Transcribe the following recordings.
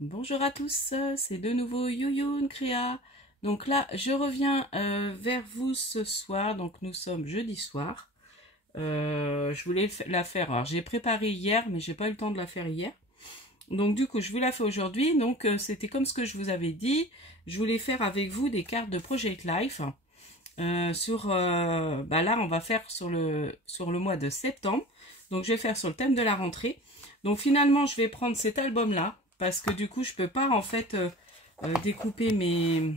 Bonjour à tous, c'est de nouveau Yoyoun Créa. Donc là, je reviens vers vous ce soir. Donc nous sommes jeudi soir. Je voulais la faire. Alors j'ai préparé hier, mais j'ai pas eu le temps de la faire hier. Donc du coup, je vous la fais aujourd'hui. Donc c'était comme ce que je vous avais dit. Je voulais faire avec vous des cartes de Project Life. Là, on va faire sur le mois de septembre. Donc je vais faire sur le thème de la rentrée. Donc finalement, je vais prendre cet album-là. Parce que du coup, je peux pas en fait découper mes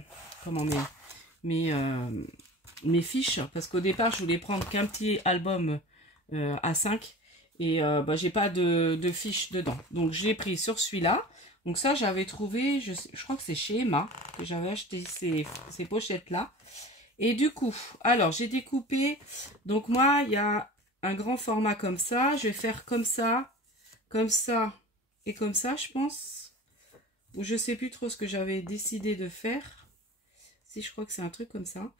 fiches. Parce qu'au départ, je voulais prendre qu'un petit album A5. Et j'ai pas de fiches dedans. Donc j'ai pris sur celui-là. Donc ça, j'avais trouvé, je crois que c'est chez Emma que j'avais acheté ces pochettes-là. Et du coup, alors j'ai découpé. Donc moi, il y a un grand format comme ça. Je vais faire comme ça et comme ça, je pense. Ou je sais plus trop ce que j'avais décidé de faire. Si, je crois que c'est un truc comme ça.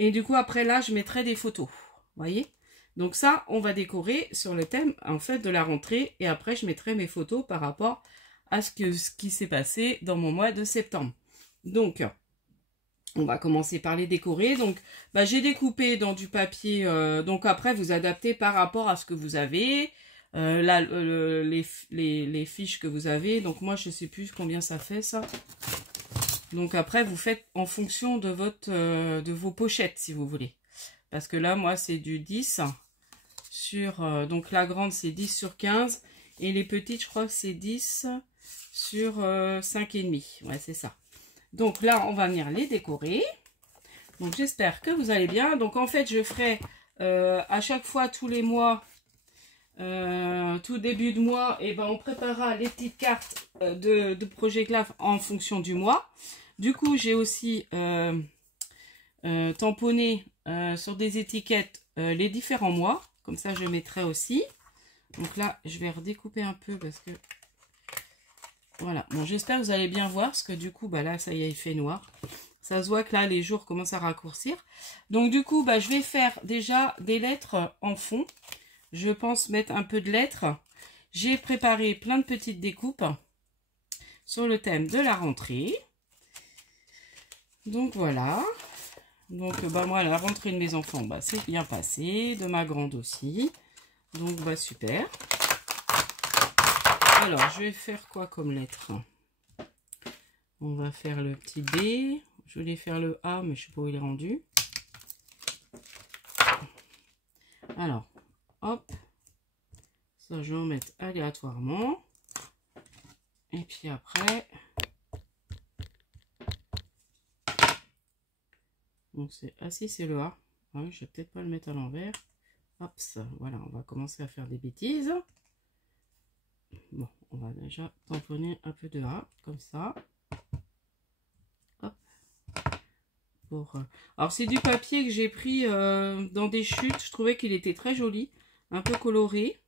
Et du coup, après là, je mettrai des photos. Vous voyez? Donc ça, on va décorer sur le thème, en fait, de la rentrée. Et après, je mettrai mes photos par rapport à ce qui s'est passé dans mon mois de septembre. Donc, on va commencer par les décorer. Donc, j'ai découpé dans du papier. Donc après, vous adaptez par rapport à ce que vous avez. Les fiches que vous avez. Donc moi, je sais plus combien ça fait ça. Donc après, vous faites en fonction de de vos pochettes, si vous voulez. Parce que là, moi, c'est du 10 sur... donc la grande, c'est 10 sur 15. Et les petites, je crois que c'est 10 sur 5,5. Ouais, c'est ça. Donc là, on va venir les décorer. Donc j'espère que vous allez bien. Donc en fait, je ferai à chaque fois, tous les mois, tout début de mois, et on préparera les petites cartes de Project Life en fonction du mois. Du coup, j'ai aussi tamponné sur des étiquettes les différents mois. Comme ça, je mettrai aussi. Donc là, je vais redécouper un peu parce que... Voilà. Bon, j'espère que vous allez bien voir parce que du coup, là, ça y est, il fait noir. Ça se voit que là, les jours commencent à raccourcir. Donc du coup, je vais faire déjà des lettres en fond. Je pense mettre un peu de lettres. J'ai préparé plein de petites découpes sur le thème de la rentrée. Donc voilà. Donc moi, la rentrée de mes enfants, c'est bien passé. De ma grande aussi. Donc super. Alors, je vais faire quoi comme lettre? On va faire le petit B. Je voulais faire le A, mais je ne sais pas où il est rendu. Alors, hop. Ça, je vais en mettre aléatoirement. Et puis après... Donc, c'est le A. Ah oui, je vais peut-être pas le mettre à l'envers. Hop, ça, voilà, on va commencer à faire des bêtises. Bon, on va déjà tamponner un peu de A, comme ça. Hop. Alors, c'est du papier que j'ai pris dans des chutes. Je trouvais qu'il était très joli, un peu coloré.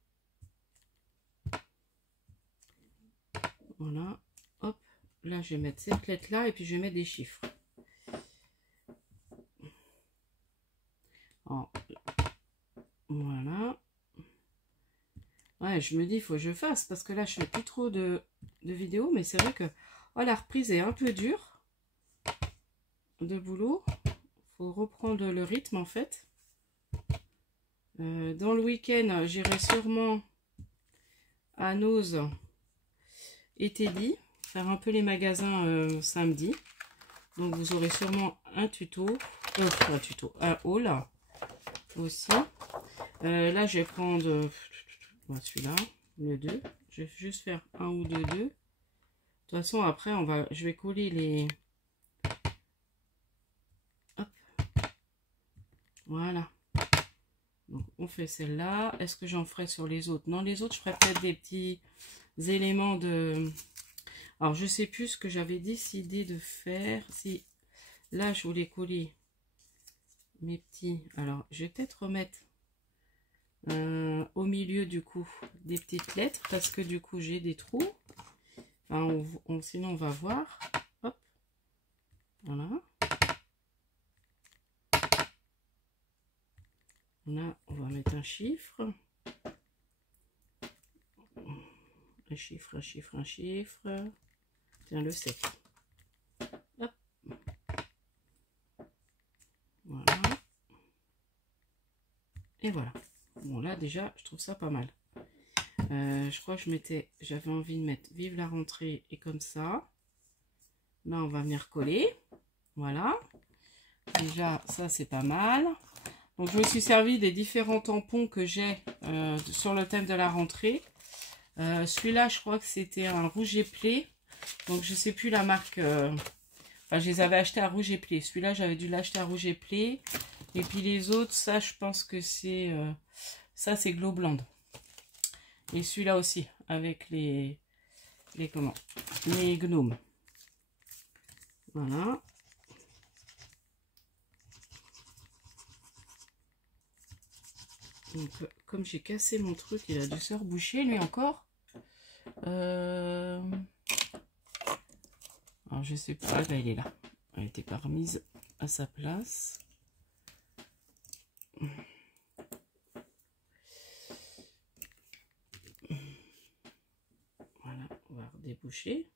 Voilà, hop. Là, je vais mettre cette lettre-là et puis je vais mettre des chiffres. Alors, voilà. Ouais, je me dis, il faut que je fasse parce que là, je fais plus trop de vidéos. Mais c'est vrai que la reprise est un peu dure de boulot. Faut reprendre le rythme en fait. Dans le week-end, j'irai sûrement à Nose et Teddy faire un peu les magasins samedi. Donc vous aurez sûrement un tuto, un haul aussi. Là, je vais prendre celui-là, le 2. Je vais juste faire un ou deux. De toute façon, après, je vais coller les... Hop. Voilà. Donc, on fait celle-là. Est-ce que j'en ferai sur les autres? Non, les autres, je ferai peut-être des petits éléments de... Alors, je sais plus ce que j'avais décidé de faire. Si là, je voulais coller mes petits... Alors, je vais peut-être remettre au milieu, du coup, des petites lettres. Parce que, du coup, j'ai des trous. Enfin, sinon, on va voir. Hop. Voilà. Là, on va mettre un chiffre. Un chiffre. Tiens, le sec. Hop. Voilà. Et voilà. Bon, là, déjà, je trouve ça pas mal. Je crois que j'avais envie de mettre vive la rentrée et comme ça. Là, on va venir coller. Voilà. Déjà, ça, c'est pas mal. Donc, je me suis servi des différents tampons que j'ai sur le thème de la rentrée. Celui-là, je crois que c'était un rouge éplé. Donc, je sais plus la marque. Enfin, je les avais achetés à rouge éplé. Celui-là, j'avais dû l'acheter à rouge éplé. Et puis les autres, ça, je pense que c'est... ça, c'est Glow Blonde. Et celui-là aussi, avec les comment? Les gnomes. Voilà. Donc, comme j'ai cassé mon truc, il a dû se reboucher, lui encore. Alors, je sais pas, là, il est là. Elle n'était pas remise à sa place. Voilà, on va redéboucher.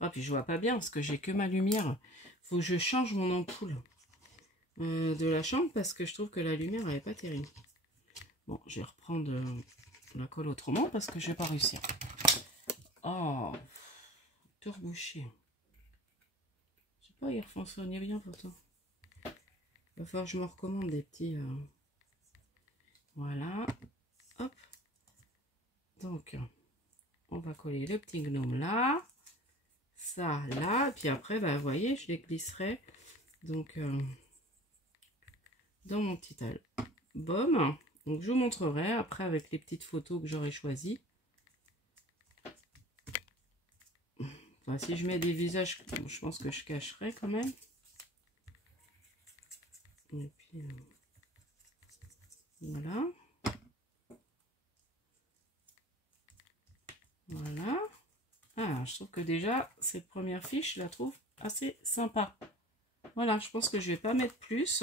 Ah, puis je vois pas bien parce que j'ai que ma lumière. Faut que je change mon ampoule de la chambre parce que je trouve que la lumière elle est pas terrible. Bon, je vais reprendre la colle autrement parce que je vais pas réussir. Oh, tout rebouché. Je sais pas, il fonctionnait bien pourtant. Il va falloir que je me recommande des petits. Voilà. Hop. Donc, on va coller le petit gnome là. Ça là. Et puis après, bah, vous voyez, je les glisserai. Donc, dans mon petit album. Donc, je vous montrerai après avec les petites photos que j'aurai choisies. Enfin, si je mets des visages, je pense que je cacherai quand même. Et puis, voilà. Voilà. Ah, je trouve que déjà, cette première fiche, je la trouve assez sympa. Voilà, je pense que je vais pas mettre plus.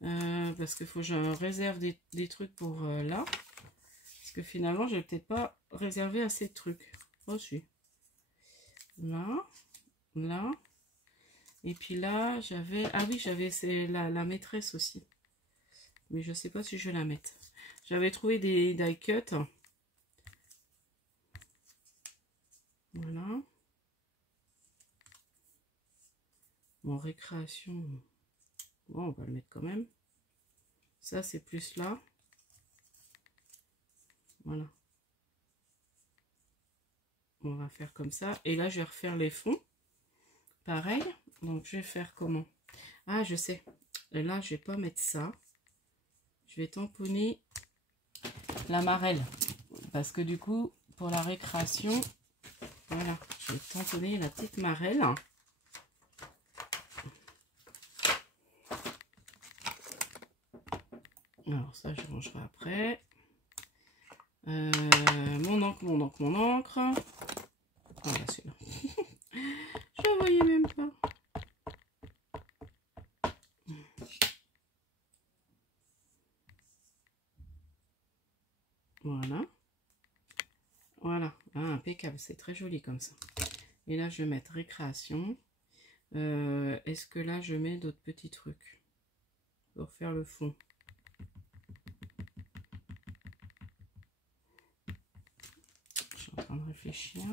Parce qu'il faut que je réserve des trucs pour là. Parce que finalement, je vais peut-être pas réserver assez de trucs. Oh, si. Là. Là. Et puis là, j'avais... Ah oui, j'avais la maîtresse aussi. Mais je sais pas si je vais la mettre. J'avais trouvé des die cuts. Voilà. Bon, récréation. Bon, on va le mettre quand même. Ça, c'est plus là. Voilà. On va faire comme ça. Et là, je vais refaire les fonds. Pareil. Donc, je vais faire comment? Ah, je sais. Et là, je vais pas mettre ça. Je vais tamponner la marelle. Parce que du coup, pour la récréation, voilà, je vais tamponner la petite marelle. Alors ça, je rangerai après. Mon encre. Voilà, celui-là. Je ne voyais même pas. Voilà. Voilà. Ah, impeccable. C'est très joli comme ça. Et là, je vais mettre récréation. Est-ce que là, je mets d'autres petits trucs pour faire le fond? Je suis en train de réfléchir.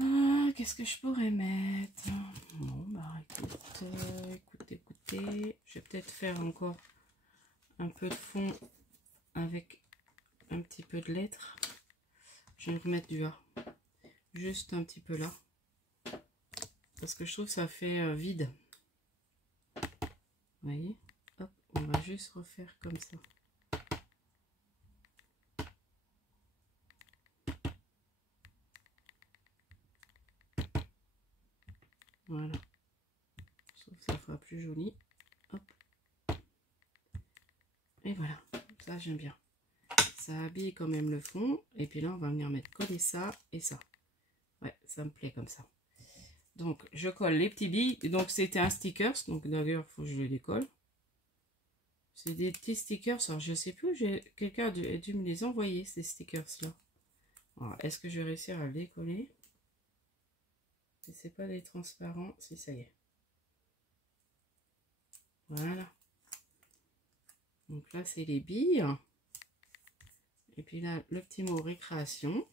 Ah, qu'est-ce que je pourrais mettre? Bon, bah écoutez. Je vais peut-être faire encore un peu de fond avec un petit peu de lettres. Je vais remettre du A. Juste un petit peu là. Parce que je trouve que ça fait vide. Vous voyez? Hop, on va juste refaire comme ça. Voilà. Je trouve que ça fera plus joli. Hop. Et voilà. Ça, j'aime bien. Ça habille quand même le fond. Et puis là, on va venir mettre coller ça et ça. Ouais, ça me plaît comme ça. Donc, je colle les petits billes. Donc, c'était un stickers. Donc, d'ailleurs, il faut que je les décolle. C'est des petits stickers. Alors, je sais plus. Quelqu'un a dû me les envoyer, ces stickers-là. Alors, est-ce que je vais réussir à le décoller? Si c'est pas des transparents, si ça y est. Voilà. Donc là, c'est les billes. Et puis là, le petit mot récréation.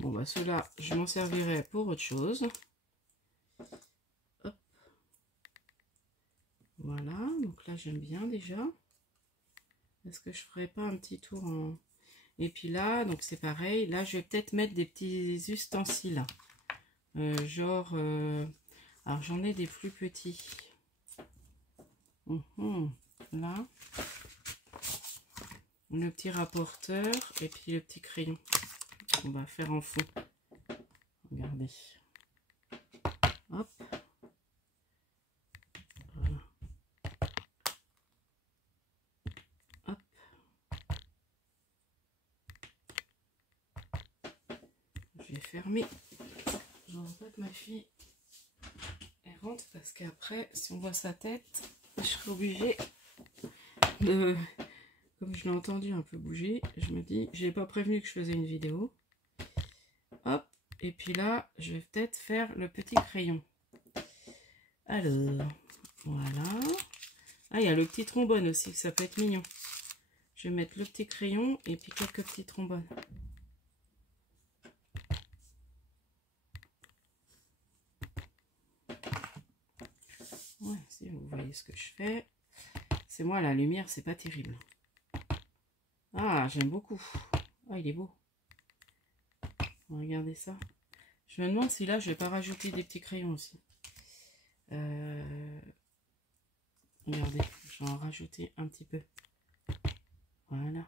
Bon, bah ceux-là, je m'en servirai pour autre chose. Hop. Voilà, donc là, j'aime bien déjà. Est-ce que je ferai pas un petit tour en... Et puis là, donc c'est pareil. Là, je vais peut-être mettre des petits ustensiles. Genre... Alors, j'en ai des plus petits. Là. Le petit rapporteur et puis le petit crayon. On va faire en fond. Regardez. Hop. Voilà. Hop. Je vais fermer. Je ne veux pas que ma fille elle rentre parce qu'après, si on voit sa tête, je serai obligée de... Comme je l'ai entendu un peu bouger, je me dis, je n'ai pas prévenu que je faisais une vidéo. Hop. Et puis là, je vais peut-être faire le petit crayon. Alors, voilà. Ah, il y a le petit trombone aussi, ça peut être mignon. Je vais mettre le petit crayon et puis quelques petits trombones. Ouais, si vous voyez ce que je fais. C'est moi, la lumière, c'est pas terrible. Ah, j'aime beaucoup. Ah, il est beau. Regardez ça. Je me demande si là, je vais pas rajouter des petits crayons aussi. Regardez, je vais en rajouter un petit peu. Voilà.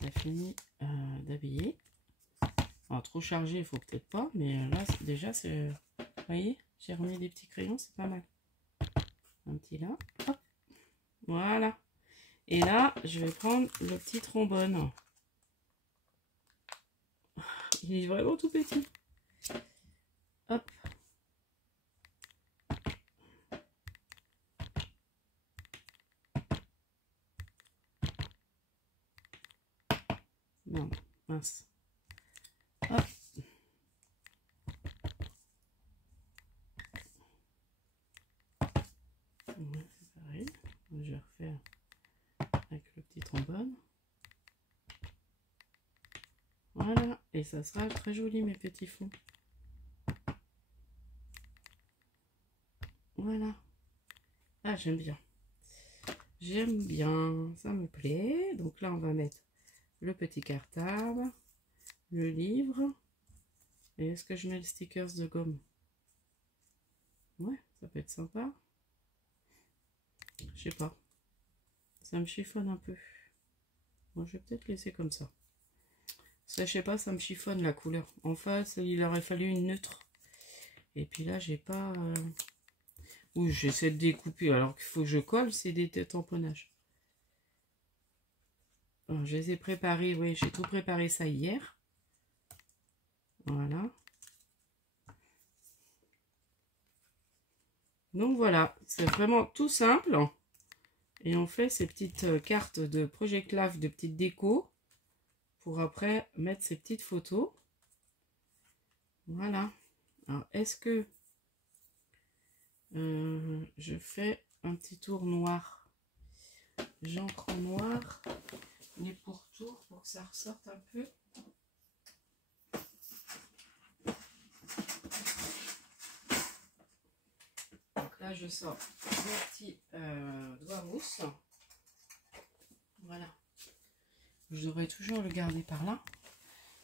Ça finit d'habiller. Alors, trop chargé, il faut peut-être pas. Mais là, déjà, c'est... Vous voyez, j'ai remis des petits crayons, c'est pas mal. Un petit là. Hop. Voilà. Et là, je vais prendre le petit trombone. Il est vraiment tout petit. Hop. Non, mince. Hop. Ouais, c'est pareil. Je vais refaire avec le petit trombone. Voilà. Et ça sera très joli, mes petits fonds. Voilà. Ah, j'aime bien. J'aime bien. Ça me plaît. Donc là, on va mettre le petit cartable, le livre. Et est-ce que je mets le stickers de gomme? Ouais, ça peut être sympa. Je sais pas. Ça me chiffonne un peu. Bon, je vais peut-être laisser comme ça. Ça, je sais pas, ça me chiffonne la couleur. En face, il aurait fallu une neutre. Et puis là, j'ai pas... Ouh, j'essaie de découper. Alors qu'il faut que je colle, c'est des tamponnages. Alors, je les ai préparés. Oui, j'ai tout préparé ça hier. Voilà. Donc voilà, c'est vraiment tout simple. Et on fait ces petites cartes de Project Lave, de petites décos. Pour après mettre ces petites photos. Voilà. Alors, est-ce que je fais un petit tour noir? J'encre en noir. Les pourtours pour que ça ressorte un peu. Donc là, je sors mon petit doigt mousse. Voilà. Je devrais toujours le garder par là.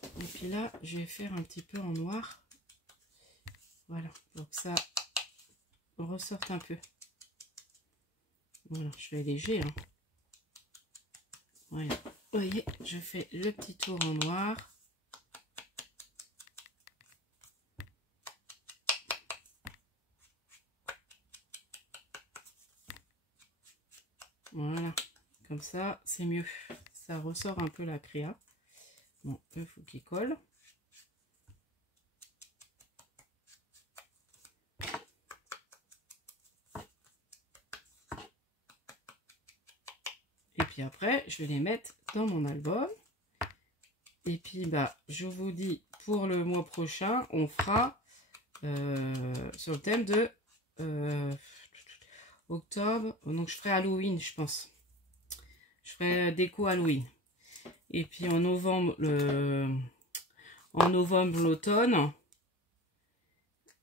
Et puis là, je vais faire un petit peu en noir. Voilà. Donc ça ressorte un peu. Voilà, je fais léger. Hein. Voilà. Vous voyez, je fais le petit tour en noir. Voilà. Comme ça, c'est mieux. Ça ressort un peu la créa. Bon, il faut qu'il colle. puis après, je vais les mettre dans mon album. Et puis, bah, je vous dis, pour le mois prochain, on fera sur le thème de octobre. Donc, je ferai Halloween, je pense. Je ferai déco Halloween. Et puis, en novembre, l'automne,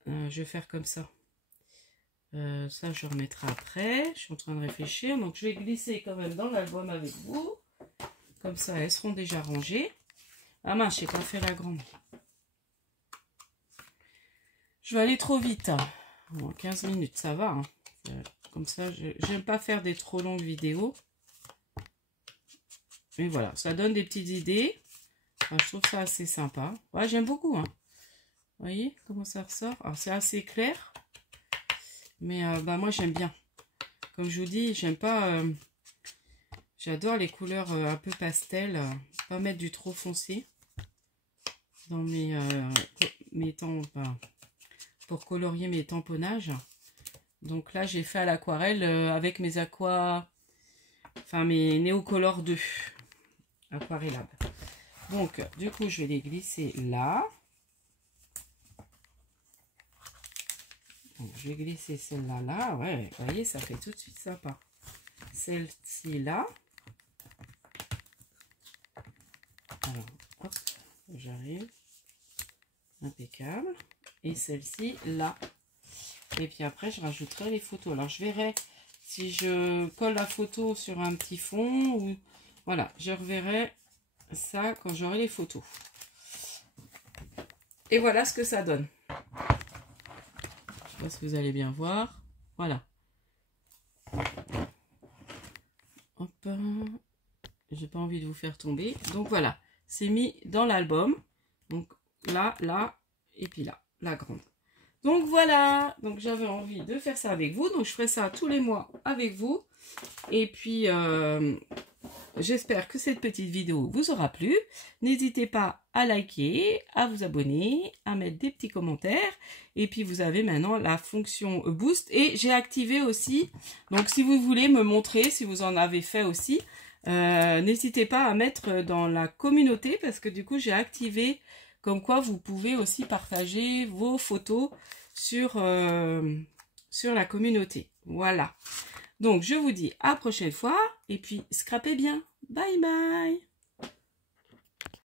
je vais faire comme ça. Ça, je remettrai après. Je suis en train de réfléchir. Donc, je vais glisser quand même dans l'album avec vous. Comme ça, elles seront déjà rangées. Ah mince, je n'ai pas fait la grande. Je vais aller trop vite. Hein. Bon, 15 minutes, ça va. Hein. Comme ça, j'aime pas faire des trop longues vidéos. Mais voilà, ça donne des petites idées. Enfin, je trouve ça assez sympa. Ouais, j'aime beaucoup. Hein. Vous voyez comment ça ressort? Alors, c'est assez clair. Mais bah, moi, j'aime bien. Comme je vous dis, j'aime pas... j'adore les couleurs un peu pastel. Pas mettre du trop foncé dans mes pour colorier mes tamponnages. Donc là, j'ai fait à l'aquarelle avec mes mes Neocolor 2 Aquarellab. Donc, du coup, je vais les glisser là. Donc, je vais glisser celle-là là. Ouais, vous voyez, ça fait tout de suite sympa. Celle-ci là. Alors, hop, j'arrive. Impeccable. Et celle-ci là. Et puis après, je rajouterai les photos. Alors, je verrai si je colle la photo sur un petit fond ou... Voilà, je reverrai ça quand j'aurai les photos. Et voilà ce que ça donne. Je sais pas si vous allez bien voir. Voilà. Hop. J'ai pas envie de vous faire tomber. Donc voilà, c'est mis dans l'album. Donc là, là, et puis là, la grande. Donc voilà, donc j'avais envie de faire ça avec vous. Donc je ferai ça tous les mois avec vous. Et puis, j'espère que cette petite vidéo vous aura plu. N'hésitez pas à liker, à vous abonner, à mettre des petits commentaires. Et puis vous avez maintenant la fonction boost. Et j'ai activé aussi, donc si vous voulez me montrer, si vous en avez fait aussi, n'hésitez pas à mettre dans la communauté. Parce que du coup j'ai activé comme quoi vous pouvez aussi partager vos photos sur la communauté. Voilà. Donc, je vous dis à la prochaine fois. Et puis, scrapez bien. Bye bye.